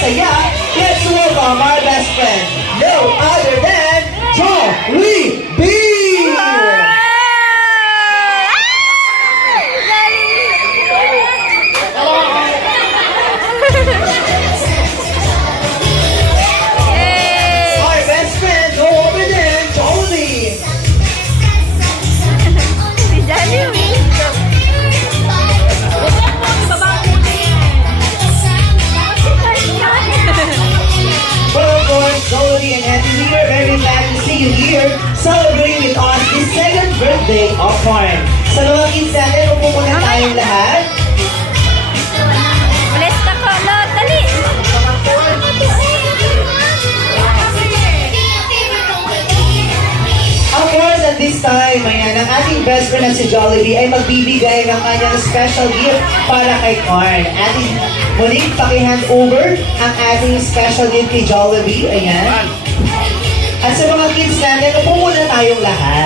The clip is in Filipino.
saya, let's welcome our best friend, no other than Jollibee! Our best friend, no other than Jollibee! Si Jollibee. Well, of course, Jollibee and Auntie, we are very glad to see you here celebrating with us the second birthday of Corn. Sa mga kids natin, upo muna tayong lahat. Bless ka ko, no? Dali. Of course, at this time, ayan, ang ating best friend na si Jollibee ay magbibigay ng kanyang special gift para kay Corn. Ating muling paki-hand over ang ating special gift kay Jollibee. Ayan. At sa mga kids natin, upo muna tayong lahat.